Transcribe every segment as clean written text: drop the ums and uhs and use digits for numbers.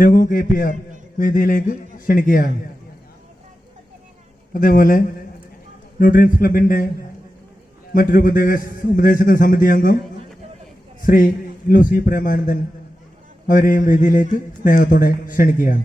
Raghu KPR വേദിയിലേക്ക് ക്ഷണിക്കുകയാണ്. അതേപോലെ ന്യൂട്രിയൻസ് ക്ലബിന്റെ മറ്റൊരു ഉപദേശക സമിതി അംഗം ശ്രീ ലൂസി പ്രേമാനന്ദൻ, അവരെയും വേദിയിലേക്ക് സ്നേഹത്തോടെ ക്ഷണിക്കുകയാണ്.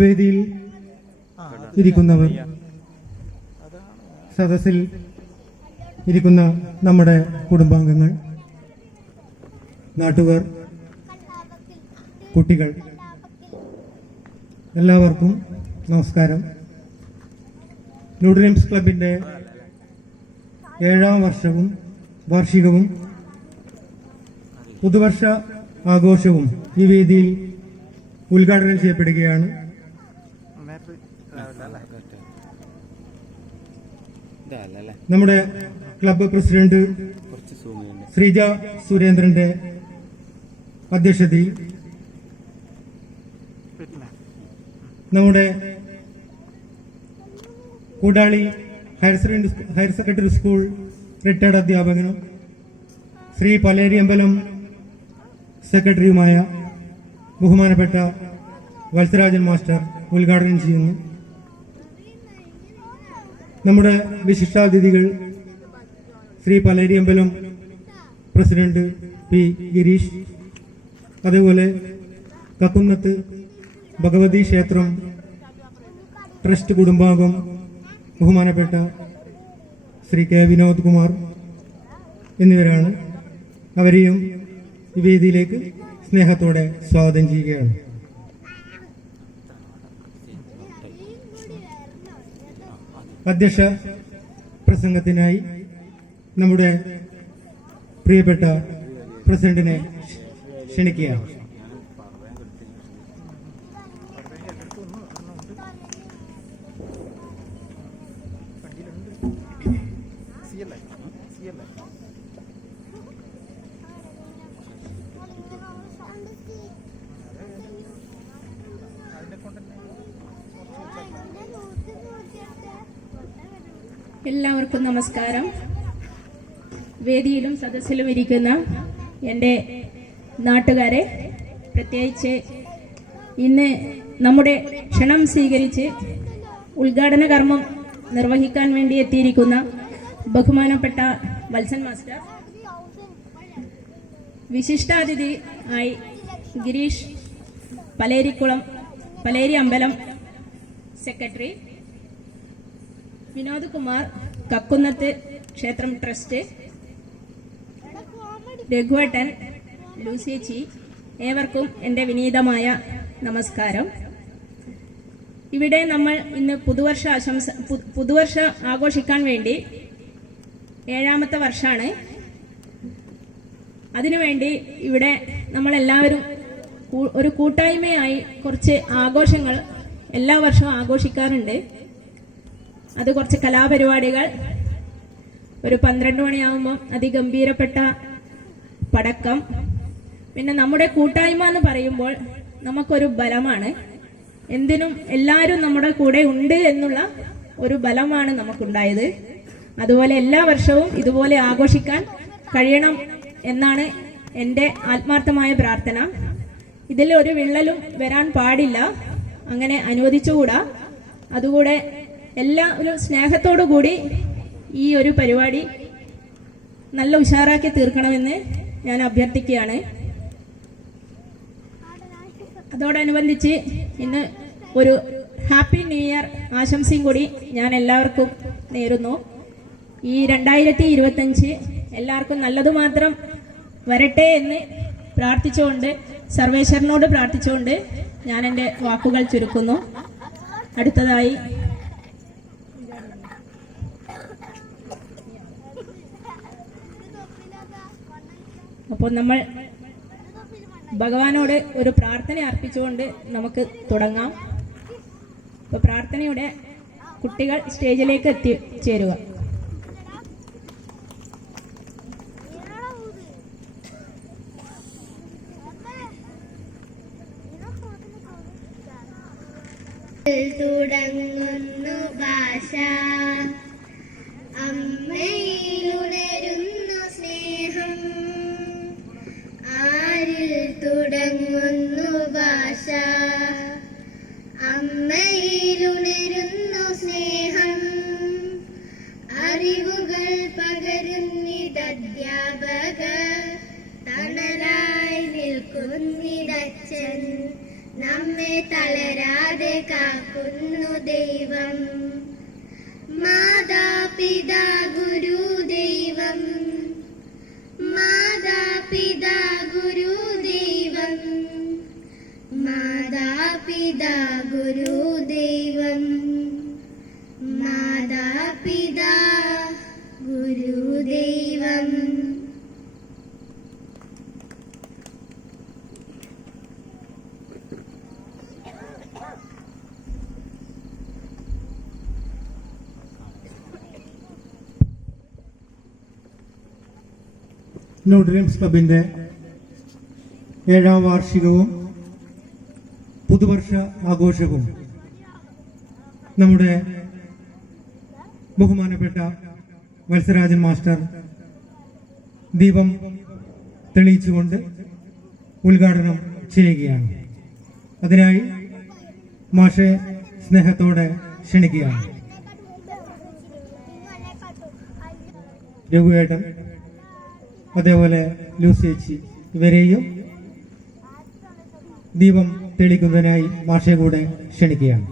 വേദിയിൽ ഇരിക്കുന്നവർ, സദസ്സിൽ ഇരിക്കുന്ന നമ്മുടെ കുടുംബാംഗങ്ങൾ, നാട്ടുകാർ, കുട്ടികൾ, എല്ലാവർക്കും നമസ്കാരം. ന്യൂട്രിയൻസ് ക്ലബിന്റെ 7ാം വർഷവും വാർഷികവും പുതുവർഷ ആഘോഷവും ഈ വേദിയിൽ ഉദ്ഘാടനം ചെയ്യപ്പെടുകയാണ്. നമ്മുടെ ക്ലബ്ബ് പ്രസിഡന്റ് ശ്രീജ സുരേന്ദ്രന്റെ അധ്യക്ഷതയിൽ നമ്മുടെ Koodali higher secondary school retired അധ്യാപകനും ശ്രീ പലേരി അമ്പലം സെക്രട്ടറിയുമായ ബഹുമാനപ്പെട്ട വത്സരാജൻ മാസ്റ്റർ ഉദ്ഘാടനം ചെയ്യുന്നു. നമ്മുടെ വിശിഷ്ടാതിഥികൾ ശ്രീ പലേരി അമ്പലം പ്രസിഡന്റ് പി ഗിരീഷ്, അതേപോലെ കക്കുന്നത്ത് ഭഗവതി ക്ഷേത്രം ട്രസ്റ്റ് കുടുംബാംഗം ബഹുമാനപ്പെട്ട ശ്രീ കെ വിനോദ് കുമാർ എന്നിവരാണ്. അവരെയും ഈ വേദിയിലേക്ക് സ്നേഹത്തോടെ സ്വാഗതം ചെയ്യുകയാണ്. അധ്യക്ഷ പ്രസംഗത്തിനായി നമ്മുടെ പ്രിയപ്പെട്ട പ്രസിഡന്റിനെ ക്ഷണിക്കുകയാണ്. എല്ലാവർക്കും നമസ്കാരം. വേദിയിലും സദസ്സിലും ഇരിക്കുന്ന എൻ്റെ നാട്ടുകാരെ, പ്രത്യേകിച്ച് ഇന്ന് നമ്മുടെ ക്ഷണം സ്വീകരിച്ച് ഉദ്ഘാടന കർമ്മം നിർവഹിക്കാൻ വേണ്ടി എത്തിയിരിക്കുന്ന ബഹുമാനപ്പെട്ട വത്സൻ മാസ്റ്റർ, വിശിഷ്ടാതിഥി ആയി ഗിരീഷ് പലേരി അമ്പലം സെക്രട്ടറി, വിനോദ് കുമാർ കക്കുന്നത്ത് ക്ഷേത്രം ട്രസ്റ്റ്, രഘുവേട്ടൻ, ലൂസിയേച്ചി, ഏവർക്കും എൻ്റെ വിനീതമായ നമസ്കാരം. ഇവിടെ നമ്മൾ ഇന്ന് പുതുവർഷ ആഘോഷിക്കാൻ വേണ്ടി 7ാമത്തെ വർഷമാണ്. അതിനുവേണ്ടി ഇവിടെ നമ്മളെല്ലാവരും ഒരു കൂട്ടായ്മയായി കുറച്ച് ആഘോഷങ്ങൾ എല്ലാ വർഷവും ആഘോഷിക്കാറുണ്ട്. അത് കുറച്ച് കലാപരിപാടികൾ, ഒരു 12 മണിയാകുമ്പം അതിഗംഭീരപ്പെട്ട പടക്കം, പിന്നെ നമ്മുടെ കൂട്ടായ്മ എന്ന് പറയുമ്പോൾ നമുക്കൊരു ബലമാണ്. എന്തിനും എല്ലാവരും നമ്മുടെ കൂടെ ഉണ്ട് എന്നുള്ള ഒരു ബലമാണ് നമുക്കുണ്ടായത്. അതുപോലെ എല്ലാ വർഷവും ഇതുപോലെ ആഘോഷിക്കാൻ കഴിയണം എന്നാണ് എൻ്റെ ആത്മാർത്ഥമായ പ്രാർത്ഥന. ഇതിൽ ഒരു വിള്ളലും വരാൻ പാടില്ല, അങ്ങനെ അനുവദിച്ചുകൂടാ. അതുകൂടെ ഒരു സ്നേഹത്തോടു കൂടി ഈ ഒരു പരിപാടി നല്ല ഉഷാറാക്കി തീർക്കണമെന്ന് ഞാൻ അഭ്യർത്ഥിക്കുകയാണ്. അതോടനുബന്ധിച്ച് ഇന്ന് ഒരു ഹാപ്പി ന്യൂ ഇയർ ആശംസയും കൂടി ഞാൻ എല്ലാവർക്കും നേരുന്നു. ഈ 2025 എല്ലാവർക്കും നല്ലത് മാത്രം വരട്ടെ എന്ന് പ്രാർത്ഥിച്ചുകൊണ്ട്, സർവേശ്വരനോട് പ്രാർത്ഥിച്ചുകൊണ്ട് ഞാൻ എൻ്റെ വാക്കുകൾ ചുരുക്കുന്നു. അടുത്തതായി അപ്പോൾ നമ്മൾ ഭഗവാനോട് ഒരു പ്രാർത്ഥന അർപ്പിച്ചുകൊണ്ട് നമുക്ക് തുടങ്ങാം. അപ്പോൾ പ്രാർത്ഥനയുടെ കുട്ടികൾ സ്റ്റേജിലേക്ക് എത്തിച്ചേരുക. തുടങ്ങുന്നു ഭാഷ, അമ്മയിലുണരുന്നു സ്നേഹം. ആരിൽ തുടങ്ങുന്നു ഭാഷ, അമ്മയിലുണരുന്നു സ്നേഹം. അറിവുകൾ പകരുന്നിതധ്യാപക, തണലായി നിൽക്കുന്നിതച്ഛൻ. നമ്മെ തളരാതെ കാക്കുന്നു ദൈവം. മാതാപിതാ ഗുരു ദൈവം, മാതാപിതാ ഗുരു ദൈവം, മാതാപിതാ ഗുരു ദൈവം, മാതാപിതാ ഗുരു ദൈവം. ന്യൂ ഡ്രീംസ് ക്ലബിന്റെ 7ാം വാർഷികവും പുതുവർഷ ആഘോഷവും നമ്മുടെ ബഹുമാനപ്പെട്ട വത്സരാജൻ മാസ്റ്റർ ദീപം തെളിയിച്ചുകൊണ്ട് ഉദ്ഘാടനം ചെയ്യുകയാണ്. അതിനായി മാഷെ സ്നേഹത്തോടെ ക്ഷണിക്കുകയാണ്. രഘുവേട്ടൻ, അതേപോലെ ലൂസേച്ചി, ഇവരെയും ദീപം തെളിക്കുന്നതിനായി മാഷെ കൂടെ ക്ഷണിക്കുകയാണ്.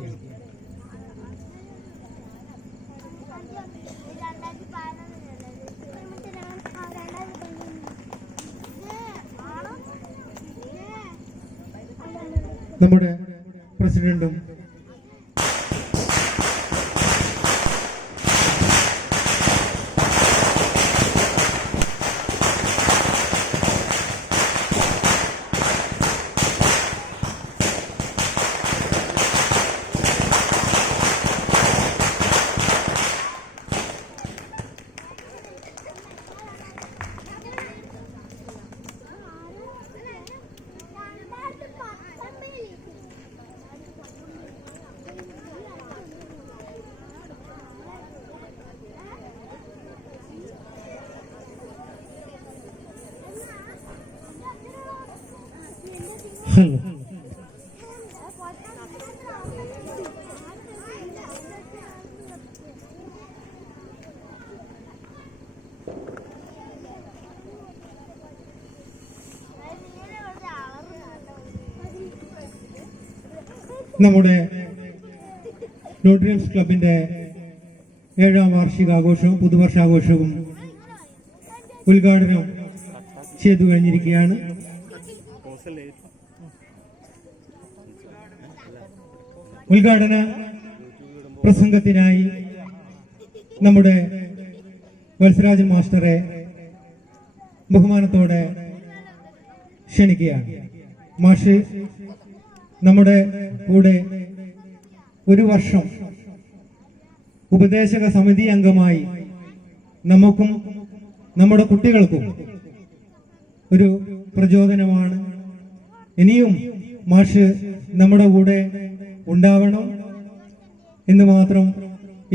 നമ്മുടെ പ്രസിഡന്റും നമ്മുടെ ന്യൂ ഡ്രീംസ് ക്ലബിന്റെ 7ാം വാർഷികാഘോഷവും പുതുവർഷാഘോഷവും ഉദ്ഘാടനം ചെയ്തു കഴിഞ്ഞിരിക്കുകയാണ്. ഉദ്ഘാടന പ്രസംഗത്തിനായി നമ്മുടെ വത്സരാജൻ മാസ്റ്ററെ ബഹുമാനത്തോടെ ക്ഷണിക്കുകയാണ്. മാഷ് നമ്മുടെ കൂടെ ഒരു വർഷം ഉപദേശക സമിതി അംഗമായി നമുക്കും നമ്മുടെ കുട്ടികൾക്കും ഒരു പ്രചോദനമാണ്. ഇനിയും മാഷ് നമ്മുടെ കൂടെ ഉണ്ടാവണം എന്ന് മാത്രം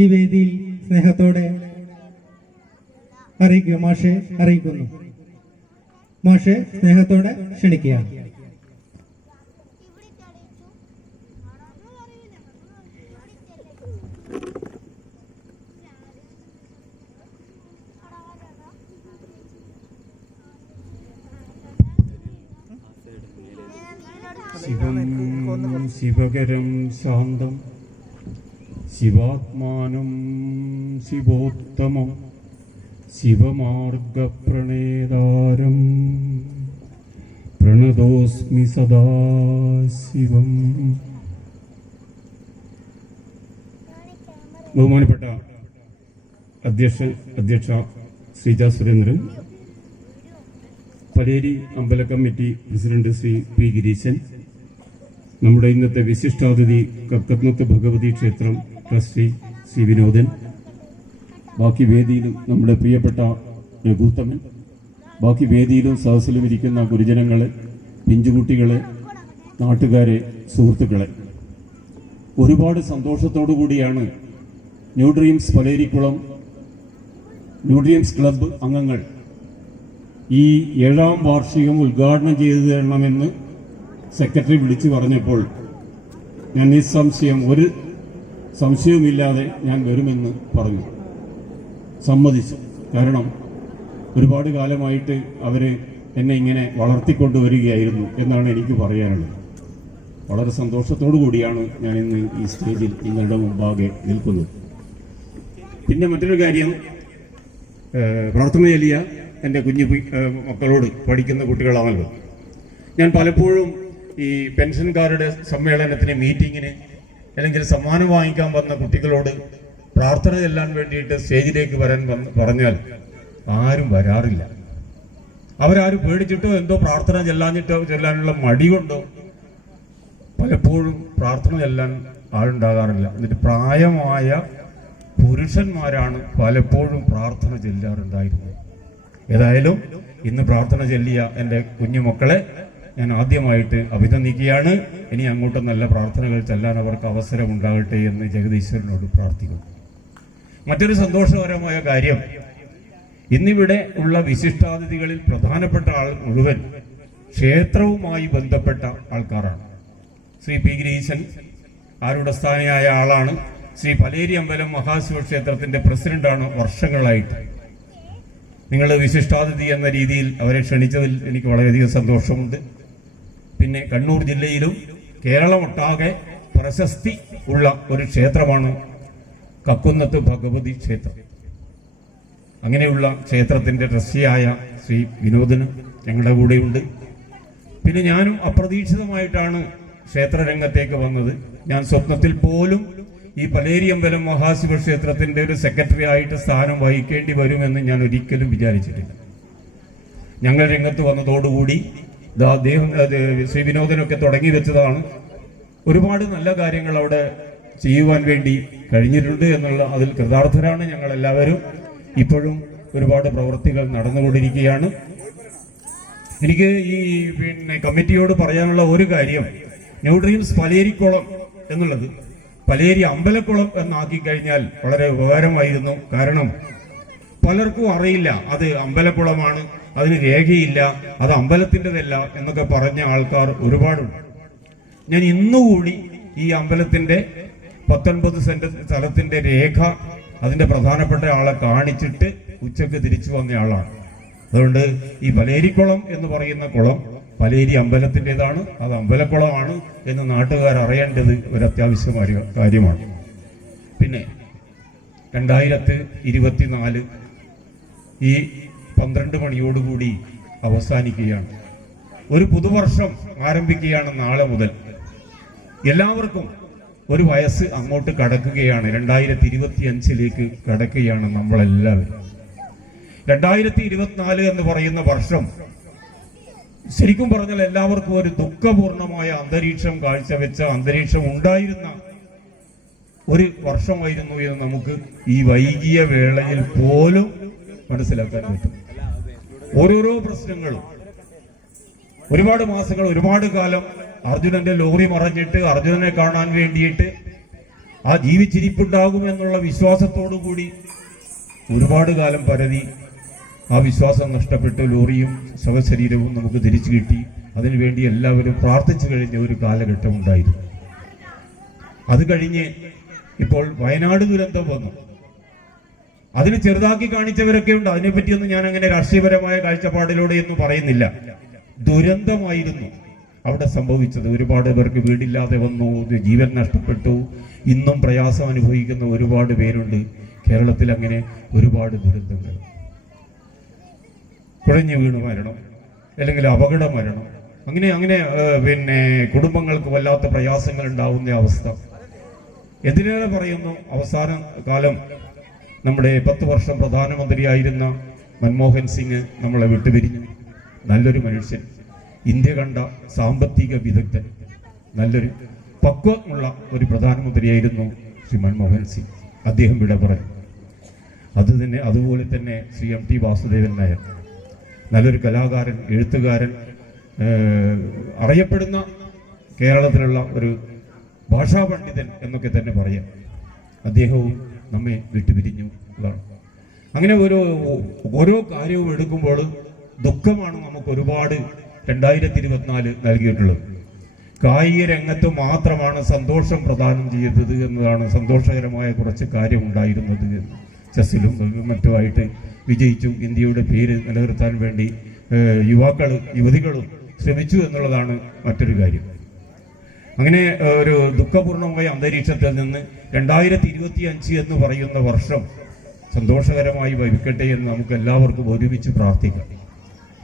ഈ വേദിയിൽ സ്നേഹത്തോടെ മാഷെ അറിയിക്കുന്നു. മാഷെ സ്നേഹത്തോടെ ക്ഷണിക്കുകയാണ്. ശിവം ശിവകരം ശാന്തം ശിവാത്മാനം ശിവോത്തമം ശിവമാർഗപ്രണേതാരം പ്രണതോസ്മി സദാ ശിവം. ബഹുമാനപ്പെട്ട അധ്യക്ഷ ശ്രീജ സുരേന്ദ്രൻ, പലേരി അമ്പല committee president Sri P Gireesan, നമ്മുടെ ഇന്നത്തെ വിശിഷ്ടാതിഥി കക്കത്നത്ത് ഭഗവതി ക്ഷേത്രം ട്രസ്റ്റി ശ്രീ വിനോദൻ, ബാക്കി വേദിയിലും നമ്മുടെ പ്രിയപ്പെട്ട രഘുത്തമൻ, ബാക്കി വേദിയിലും സദസ്സിലും ഇരിക്കുന്ന ഗുരുജനങ്ങളെ, പിഞ്ചുകുട്ടികളെ, നാട്ടുകാരെ, സുഹൃത്തുക്കളെ, ഒരുപാട് സന്തോഷത്തോടു കൂടിയാണ് new dreams Palerikkulam new dreams club അംഗങ്ങൾ ഈ 7ാം വാർഷികം ഉദ്ഘാടനം ചെയ്തു തരണമെന്ന് സെക്രട്ടറി വിളിച്ചു പറഞ്ഞപ്പോൾ ഞാൻ നിസ്സംശയം, ഒരു സംശയവുമില്ലാതെ ഞാൻ വരുമെന്ന് പറഞ്ഞു, സമ്മതിച്ചു. കാരണം ഒരുപാട് കാലമായിട്ട് അവർ എന്നെ ഇങ്ങനെ വളർത്തിക്കൊണ്ടുവരികയായിരുന്നു എന്നാണ് എനിക്ക് പറയാനുള്ളത്. വളരെ സന്തോഷത്തോടു കൂടിയാണ് ഞാൻ ഇന്ന് ഈ സ്റ്റേജിൽ നിങ്ങളുടെ മുമ്പാകെ നിൽക്കുന്നത്. പിന്നെ മറ്റൊരു കാര്യം, പ്രാർത്ഥന ചൊല്ലിയ എൻ്റെ കുഞ്ഞു മക്കളോട്, പഠിക്കുന്ന കുട്ടികളാണല്ലോ, ഞാൻ പലപ്പോഴും ഈ പെൻഷൻകാരുടെ സമ്മേളനത്തിന്, മീറ്റിങ്ങിന്, അല്ലെങ്കിൽ സമ്മാനം വാങ്ങിക്കാൻ വന്ന കുട്ടികളോട് പ്രാർത്ഥന ചെല്ലാൻ വേണ്ടിയിട്ട് സ്റ്റേജിലേക്ക് വരാൻ പറഞ്ഞാൽ ആരും വരാറില്ല. അവരാരും പേടിച്ചിട്ടോ എന്തോ പ്രാർത്ഥന ചെല്ലാനുള്ള മടി കൊണ്ടോ പലപ്പോഴും പ്രാർത്ഥന ചെല്ലാൻ ആളുണ്ടാകാറില്ല. എന്നിട്ട് പ്രായമായ പുരുഷന്മാരാണ് പലപ്പോഴും പ്രാർത്ഥന ചെല്ലാറുണ്ടായിരുന്നത്. ഏതായാലും ഇന്ന് പ്രാർത്ഥന ചൊല്ലിയ എൻ്റെ കുഞ്ഞുമക്കളെ ഞാൻ ആദ്യമായിട്ട് അഭിനന്ദിക്കുകയാണ്. ഇനി അങ്ങോട്ട് നല്ല പ്രാർത്ഥനകൾ ചെല്ലാൻ അവർക്ക് അവസരം ഉണ്ടാകട്ടെ എന്ന് ജഗദീശ്വരനോട് പ്രാർത്ഥിക്കുന്നു. മറ്റൊരു സന്തോഷകരമായ കാര്യം, ഇന്നിവിടെ ഉള്ള വിശിഷ്ടാതിഥികളിൽ പ്രധാനപ്പെട്ട ആൾ മുഴുവൻ ക്ഷേത്രവുമായി ബന്ധപ്പെട്ട ആൾക്കാരാണ്. ശ്രീ പി ഗിരീശൻ ആരുടെ സ്ഥാനിയായ ആളാണ്. ശ്രീ പലേരി അമ്പലം മഹാശിവക്ഷേത്രത്തിന്റെ പ്രസിഡന്റാണ് വർഷങ്ങളായിട്ട്. നിങ്ങൾ വിശിഷ്ടാതിഥി എന്ന രീതിയിൽ അവരെ ക്ഷണിച്ചതിൽ എനിക്ക് വളരെയധികം സന്തോഷമുണ്ട്. പിന്നെ കണ്ണൂർ ജില്ലയിലും കേരളമൊട്ടാകെ പ്രശസ്തി ഉള്ള ഒരു ക്ഷേത്രമാണ് കക്കുന്നത്ത് ഭഗവതി ക്ഷേത്രം. അങ്ങനെയുള്ള ക്ഷേത്രത്തിന്റെ ട്രസ്റ്റിയായ ശ്രീ വിനോദന് ഞങ്ങളുടെ കൂടെയുണ്ട്. പിന്നെ ഞാനും അപ്രതീക്ഷിതമായിട്ടാണ് ക്ഷേത്രരംഗത്തേക്ക് വന്നത്. ഞാൻ സ്വപ്നത്തിൽ പോലും ഈ പലേരി അമ്പലം മഹാശിവക്ഷേത്രത്തിന്റെ ഒരു സെക്രട്ടറി ആയിട്ട് സ്ഥാനം വഹിക്കേണ്ടി വരുമെന്ന് ഞാൻ ഒരിക്കലും വിചാരിച്ചിട്ടില്ല. ഞങ്ങൾ രംഗത്ത് വന്നതോടുകൂടി അദ്ദേഹം, ശ്രീ വിനോദനൊക്കെ തുടങ്ങി വെച്ചതാണ്. ഒരുപാട് നല്ല കാര്യങ്ങൾ അവിടെ ചെയ്യുവാൻ വേണ്ടി കഴിഞ്ഞിട്ടുണ്ട് എന്നുള്ള അതിൽ കൃതാർത്ഥരാണ് ഞങ്ങൾ എല്ലാവരും. ഇപ്പോഴും ഒരുപാട് പ്രവൃത്തികൾ നടന്നുകൊണ്ടിരിക്കുകയാണ്. എനിക്ക് ഈ കമ്മിറ്റിയോട് പറയാനുള്ള ഒരു കാര്യം, ന്യൂ ഡ്രീംസ് പലേരിക്കുളം എന്നുള്ളത് പലേരി അമ്പലക്കുളം എന്നാക്കി കഴിഞ്ഞാൽ വളരെ ഉപകാരമായിരുന്നു. കാരണം പലർക്കും അറിയില്ല അത് അമ്പലക്കുളമാണ്, അതിന് രേഖയില്ല, അത് അമ്പലത്തിൻ്റെതല്ല എന്നൊക്കെ പറഞ്ഞ ആൾക്കാർ ഒരുപാടുണ്ട്. ഞാൻ ഇന്നുകൂടി ഈ അമ്പലത്തിന്റെ 19 സെന്റ് സ്ഥലത്തിന്റെ രേഖ അതിന്റെ പ്രധാനപ്പെട്ട ആളെ കാണിച്ചിട്ട് ഉച്ചക്ക് തിരിച്ചു വന്ന ആളാണ്. അതുകൊണ്ട് ഈ പലേരിക്കുളം എന്ന് പറയുന്ന കുളം പലേരി അമ്പലത്തിൻ്റെതാണ്, അത് അമ്പലക്കുളമാണ് എന്ന് നാട്ടുകാർ അറിയേണ്ടത് ഒരു അത്യാവശ്യമായ കാര്യമാണ്. പിന്നെ 2024 ഈ 12 മണിയോടുകൂടി അവസാനിക്കുകയാണ്. ഒരു പുതുവർഷം ആരംഭിക്കുകയാണ് നാളെ മുതൽ. എല്ലാവർക്കും ഒരു വയസ്സ് അങ്ങോട്ട് കടക്കുകയാണ്. 2025 കടക്കുകയാണ് നമ്മളെല്ലാവരും. 2024 എന്ന് പറയുന്ന വർഷം ശരിക്കും പറഞ്ഞാൽ എല്ലാവർക്കും ഒരു ദുഃഖപൂർണമായ അന്തരീക്ഷം കാഴ്ചവെച്ച, അന്തരീക്ഷം ഉണ്ടായിരുന്ന ഒരു വർഷമായിരുന്നു എന്ന് നമുക്ക് ഈ വൈകിയ വേളയിൽ പോലും മനസ്സിലാക്കാൻ പറ്റും. ഓരോരോ പ്രശ്നങ്ങളും, ഒരുപാട് മാസങ്ങൾ, ഒരുപാട് കാലം അർജുനന്റെ ലോറി മറഞ്ഞിട്ട് അർജുനനെ കാണാൻ വേണ്ടിയിട്ട് ആ ജീവിച്ചിരിപ്പുണ്ടാകുമെന്നുള്ള വിശ്വാസത്തോടു കൂടി ഒരുപാട് കാലം പരതി. ആ വിശ്വാസം നഷ്ടപ്പെട്ടു. ലോറിയും ശവശരീരവും നമുക്ക് തിരിച്ചു കിട്ടി. അതിനുവേണ്ടി എല്ലാവരും പ്രാർത്ഥിച്ചു കഴിഞ്ഞ ഒരു കാലഘട്ടം ഉണ്ടായിരുന്നു. അത് കഴിഞ്ഞ് ഇപ്പോൾ വയനാട് ദുരന്തം വന്നു. അതിന് ചെറുതാക്കി കാണിച്ചവരൊക്കെ ഉണ്ട്. അതിനെപ്പറ്റിയൊന്നും ഞാൻ അങ്ങനെ രാഷ്ട്രീയപരമായ കാഴ്ചപ്പാടിലൂടെയൊന്നും പറയുന്നില്ല. ദുരന്തമായിരുന്നു അവിടെ സംഭവിച്ചത്. ഒരുപാട് പേർക്ക് വീടില്ലാതെ വന്നു, ജീവൻ നഷ്ടപ്പെട്ടു, ഇന്നും പ്രയാസം അനുഭവിക്കുന്ന ഒരുപാട് പേരുണ്ട്. കേരളത്തിൽ അങ്ങനെ ഒരുപാട് ദുരന്തങ്ങൾ, കുഴഞ്ഞു വീണ് മരണം, അല്ലെങ്കിൽ അപകട മരണം, അങ്ങനെ പിന്നെ കുടുംബങ്ങൾക്ക് വല്ലാത്ത പ്രയാസങ്ങൾ ഉണ്ടാവുന്ന അവസ്ഥ. എന്തിനേറെ പറയുന്നു, അവസാന കാലം നമ്മുടെ 10 വർഷം പ്രധാനമന്ത്രിയായിരുന്ന മൻമോഹൻ സിംഗ് നമ്മളെ വിട്ടുപിരിഞ്ഞു. നല്ലൊരു മനുഷ്യൻ, ഇന്ത്യ കണ്ട സാമ്പത്തിക വിദഗ്ധൻ, നല്ലൊരു പക്വമുള്ള ഒരു പ്രധാനമന്ത്രിയായിരുന്നു ശ്രീ മൻമോഹൻ സിംഗ്. അദ്ദേഹം വിട പറഞ്ഞു. അതുപോലെ തന്നെ ശ്രീ MT വാസുദേവൻ നായർ, നല്ലൊരു കലാകാരൻ, എഴുത്തുകാരൻ, അറിയപ്പെടുന്ന കേരളത്തിലുള്ള ഒരു ഭാഷാ പണ്ഡിതൻ എന്നൊക്കെ തന്നെ പറയാം. അദ്ദേഹവും നമ്മെ വിട്ടുപിരിഞ്ഞു. അങ്ങനെ ഓരോ കാര്യവും എടുക്കുമ്പോൾ ദുഃഖമാണ് നമുക്ക് ഒരുപാട് 2024 നൽകിയിട്ടുള്ളത്. കായിക രംഗത്ത് മാത്രമാണ് സന്തോഷം പ്രദാനം ചെയ്തത് എന്നതാണ് സന്തോഷകരമായ കുറച്ച് കാര്യമുണ്ടായിരുന്നത്. ചെസ്സിലും മറ്റുമായിട്ട് വിജയിച്ചു ഇന്ത്യയുടെ പേര് നിലനിർത്താൻ വേണ്ടി യുവതികളും ശ്രമിച്ചു എന്നുള്ളതാണ് മറ്റൊരു കാര്യം. അങ്ങനെ ഒരു ദുഃഖപൂർണമായ അന്തരീക്ഷത്തിൽ നിന്ന് 2025 എന്ന് പറയുന്ന വർഷം സന്തോഷകരമായി ഭവിക്കട്ടെ എന്ന് നമുക്ക് എല്ലാവർക്കും ഒരുമിച്ച് പ്രാർത്ഥിക്കാം.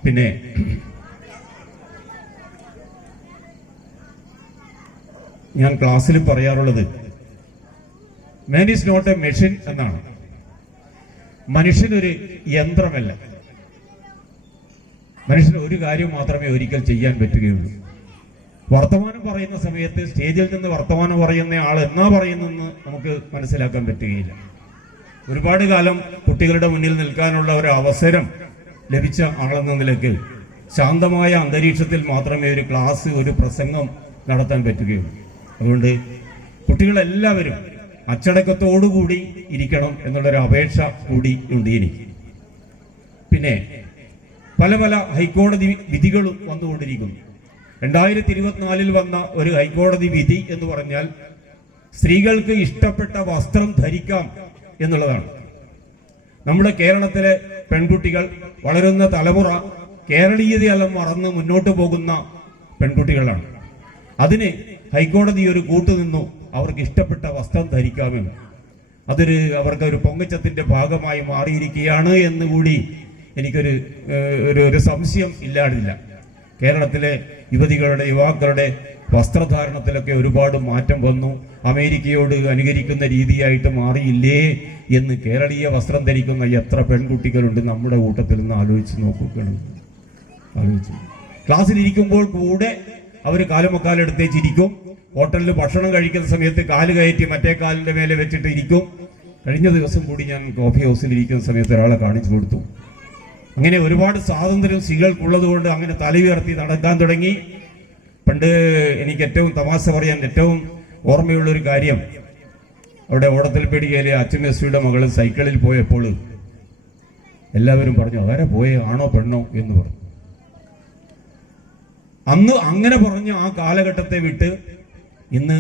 പിന്നെ ഞാൻ ക്ലാസ്സിൽ പറയാറുള്ളത് man is not a machine എന്നാണ്. മനുഷ്യനൊരു യന്ത്രമല്ല. മനുഷ്യന് ഒരു കാര്യം മാത്രമേ ഒരിക്കൽ ചെയ്യാൻ പറ്റുകയുള്ളൂ. വർത്തമാനം പറയുന്ന സമയത്ത് സ്റ്റേജിൽ നിന്ന് വർത്തമാനം പറയുന്ന ആൾ എന്നാ പറയുന്നെന്ന് നമുക്ക് മനസ്സിലാക്കാൻ പറ്റുകയില്ല. ഒരുപാട് കാലം കുട്ടികളുടെ മുന്നിൽ നിൽക്കാനുള്ള ഒരു അവസരം ലഭിച്ച ആളെന്ന നിലയ്ക്ക് ശാന്തമായ അന്തരീക്ഷത്തിൽ മാത്രമേ ഒരു ക്ലാസ്, ഒരു പ്രസംഗം നടത്താൻ പറ്റുകയുള്ളൂ. അതുകൊണ്ട് കുട്ടികളെല്ലാവരും അച്ചടക്കത്തോടുകൂടി ഇരിക്കണം എന്നുള്ളൊരു അപേക്ഷ കൂടി ഉണ്ട് എനിക്ക്. പിന്നെ പല ഹൈക്കോടതി വിധികളും വന്നുകൊണ്ടിരിക്കുന്നു. 2024 വന്ന ഒരു ഹൈക്കോടതി വിധി എന്ന് പറഞ്ഞാൽ സ്ത്രീകൾക്ക് ഇഷ്ടപ്പെട്ട വസ്ത്രം ധരിക്കാം എന്നുള്ളതാണ്. നമ്മുടെ കേരളത്തിലെ പെൺകുട്ടികൾ, വളരുന്ന തലമുറ കേരളീയതയെല്ലാം മറന്ന് മുന്നോട്ട് പോകുന്ന പെൺകുട്ടികളാണ്. അതിന് ഹൈക്കോടതി ഒരു കൂട്ടുനിന്നു, അവർക്ക് ഇഷ്ടപ്പെട്ട വസ്ത്രം ധരിക്കാമെന്ന്. അവർക്ക് ഒരു പൊങ്ങച്ചത്തിന്റെ ഭാഗമായി മാറിയിരിക്കുകയാണ് എന്നുകൂടി എനിക്കൊരു സംശയം ഇല്ലാതില്ല. കേരളത്തിലെ യുവാക്കളുടെ വസ്ത്രധാരണത്തിലൊക്കെ ഒരുപാട് മാറ്റം വന്നു. അമേരിക്കയോട് അനുകരിക്കുന്ന രീതിയായിട്ട് മാറിയില്ലേ എന്ന് കേരളീയ വസ്ത്രം ധരിക്കുന്ന എത്ര പെൺകുട്ടികളുണ്ട് നമ്മുടെ കൂട്ടത്തിൽ നിന്ന് ആലോചിച്ച് നോക്കുകയാണ്. ക്ലാസ്സിലിരിക്കുമ്പോൾ കൂടെ അവർ കാലുമക്കാലെടുത്തേച്ചിരിക്കും. ഹോട്ടലിൽ ഭക്ഷണം കഴിക്കുന്ന സമയത്ത് കാല് കയറ്റി മറ്റേ കാലിന്റെ മേലെ വെച്ചിട്ട് ഇരിക്കും. കഴിഞ്ഞ ദിവസം കൂടി ഞാൻ കോഫി ഹൗസിൽ ഇരിക്കുന്ന സമയത്ത് ഒരാളെ കാണിച്ചു കൊടുത്തു. അങ്ങനെ ഒരുപാട് സ്വാതന്ത്ര്യം സ്ത്രീകൾക്കുള്ളത് കൊണ്ട് അങ്ങനെ തലയുയർത്തി നടക്കാൻ തുടങ്ങി. പണ്ട് എനിക്ക് ഏറ്റവും തമാശ പറയാൻ ഏറ്റവും ഓർമ്മയുള്ളൊരു കാര്യം, അവിടെ ഓടത്തിൽപേടികയിലെ അച്ഛമ്മയുടെ മകള് സൈക്കിളിൽ പോയപ്പോൾ എല്ലാവരും പറഞ്ഞു, ആരാ പോയേ, ആണോ പെണ്ണോ എന്ന് പറഞ്ഞു. അന്ന് അങ്ങനെ പറഞ്ഞ ആ കാലഘട്ടത്തെ വിട്ട് ഇന്ന്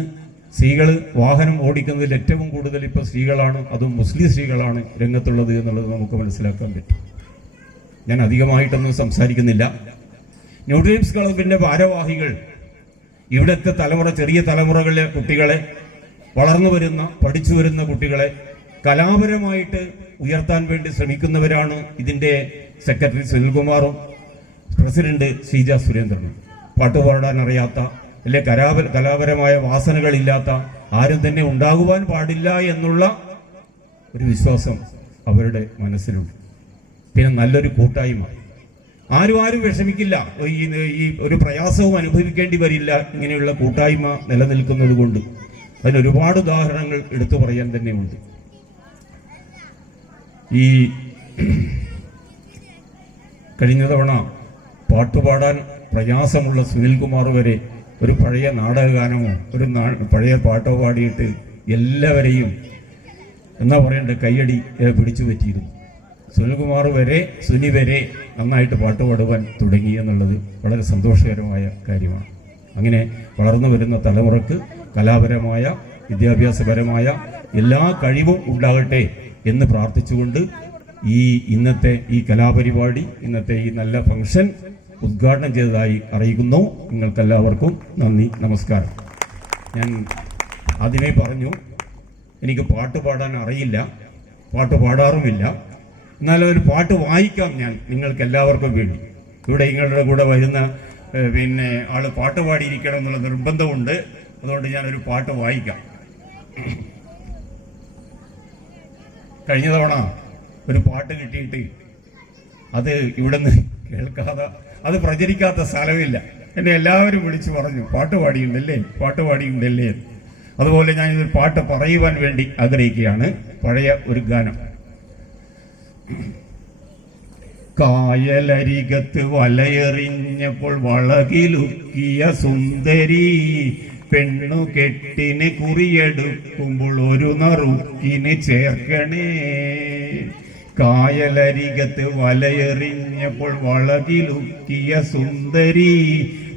സ്ത്രീകൾ വാഹനം ഓടിക്കുന്നതിൽ ഏറ്റവും കൂടുതൽ ഇപ്പൊ സ്ത്രീകളാണ്, അതും മുസ്ലിം സ്ത്രീകളാണ് രംഗത്തുള്ളത് എന്നുള്ളത് നമുക്ക് മനസ്സിലാക്കാൻ പറ്റും. ഞാൻ അധികമായിട്ടൊന്നും സംസാരിക്കുന്നില്ല. ന്യൂ ഡ്രീംസ് ക്ലബിന്റെ ഭാരവാഹികൾ ഇവിടുത്തെ ചെറിയ തലമുറകളിലെ കുട്ടികളെ, വളർന്നു വരുന്ന പഠിച്ചു വരുന്ന കുട്ടികളെ കലാപരമായിട്ട് ഉയർത്താൻ വേണ്ടി ശ്രമിക്കുന്നവരാണ്. ഇതിന്റെ സെക്രട്ടറി സുനിൽകുമാറും പ്രസിഡന്റ് ശ്രീജ സുരേന്ദ്രനും. പാട്ടുപാടാൻ അറിയാത്ത, അല്ലെ കലാപരമായ വാസനകളില്ലാത്ത ആരും തന്നെ ഉണ്ടാകുവാൻ പാടില്ല എന്നുള്ള ഒരു വിശ്വാസം അവരുടെ മനസ്സിലുണ്ട്. പിന്നെ നല്ലൊരു കൂട്ടായ്മ, ആരും വിഷമിക്കില്ല, ഈ ഒരു പ്രയാസവും അനുഭവിക്കേണ്ടി വരില്ല ഇങ്ങനെയുള്ള കൂട്ടായ്മ നിലനിൽക്കുന്നത് കൊണ്ട്. അതിനൊരുപാട് ഉദാഹരണങ്ങൾ എടുത്തു പറയാൻ തന്നെയുണ്ട്. ഈ കഴിഞ്ഞ തവണ പാട്ടുപാടാൻ പ്രയാസമുള്ള സുനിൽകുമാർ വരെ ഒരു പഴയ നാടകഗാനമോ ഒരു പഴയ പാട്ടോ പാടിയിട്ട് എല്ലാവരെയും എന്നാ പറയണ്ടേ കയ്യടി പിടിച്ചു പറ്റിയിരുന്നു. സുനിൽകുമാർ വരെ, സുനി വരെ നന്നായിട്ട് പാട്ട് പാടുവാൻ തുടങ്ങി എന്നുള്ളത് വളരെ സന്തോഷകരമായ കാര്യമാണ്. അങ്ങനെ വളർന്നു വരുന്ന തലമുറക്ക് കലാപരമായ, വിദ്യാഭ്യാസപരമായ എല്ലാ കഴിവും ഉണ്ടാകട്ടെ എന്ന് പ്രാർത്ഥിച്ചുകൊണ്ട് ഇന്നത്തെ ഈ കലാപരിപാടി, ഇന്നത്തെ ഈ നല്ല ഫംഗ്ഷൻ ഉദ്ഘാടനം ചെയ്തതായി അറിയിക്കുന്നു. നിങ്ങൾക്കെല്ലാവർക്കും നന്ദി, നമസ്കാരം. ഞാൻ ആദ്യമേ പറഞ്ഞു, എനിക്ക് പാട്ട് പാടാൻ അറിയില്ല, പാട്ട് പാടാറുമില്ല. എന്നാലും ഒരു പാട്ട് വായിക്കാം ഞാൻ നിങ്ങൾക്ക് എല്ലാവർക്കും വേണ്ടി. ഇവിടെ നിങ്ങളുടെ കൂടെ വരുന്ന ആള് പാട്ട് പാടിയിരിക്കണം എന്നുള്ള നിർബന്ധമുണ്ട്. അതുകൊണ്ട് ഞാനൊരു പാട്ട് വായിക്കാം. കഴിഞ്ഞ തവണ ഒരു പാട്ട് കിട്ടിയിട്ട് അത് ഇവിടെ നിന്ന് കേൾക്കാതെ, അത് പ്രചരിക്കാത്ത സ്ഥലമില്ല. എന്നെ എല്ലാവരും വിളിച്ചു പറഞ്ഞു, പാട്ട് പാടിയുണ്ടല്ലേ, പാട്ട് പാടിയുണ്ടല്ലേ. അതുപോലെ ഞാനിതൊരു പാട്ട് പറയുവാൻ വേണ്ടി ആഗ്രഹിക്കുകയാണ്. പഴയ ഒരു ഗാനം. കായലരികത്ത് വലയെറിഞ്ഞപ്പോൾ വളകിലുക്കിയ സുന്ദരി, പെണ്ണു കെട്ടിന് കുറിയെടുക്കുമ്പോൾ ഒരു നറുക്കിന് ചേർക്കണേ. കായലരികത്ത് വലയെറിഞ്ഞപ്പോൾ വളകിലുക്കിയ സുന്ദരി,